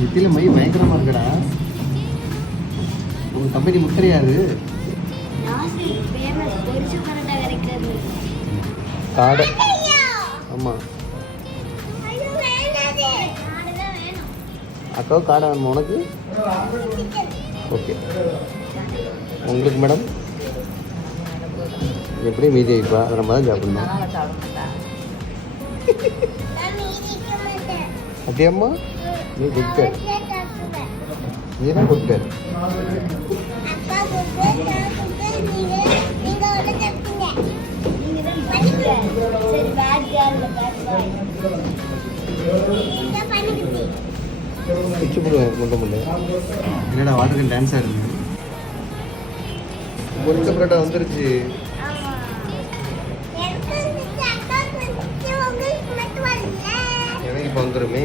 நெத்தியில் மை பயங்கரமாக இருக்கடா. உங்கள் கம்பெனி முத்திரையாது காடை. ஆமாம் அக்கா காடை வேணுமா உனக்கு? ஓகே. உங்களுக்கு மேடம் எப்படி மீதி வைப்பா? அதை நம்ம தான் சாப்பிடணும். அப்படியாம்மா? நீ குட்டர், நீ தான் குட்டர். பிச்சு போடுவேன் முண்டை முண்டை. என்னடா வாட்டருக்கு டான்ஸ் ஆடுது. பொரிச்ச பரோட்டா வந்துருச்சு. எனக்கு இப்போ வந்துருமே.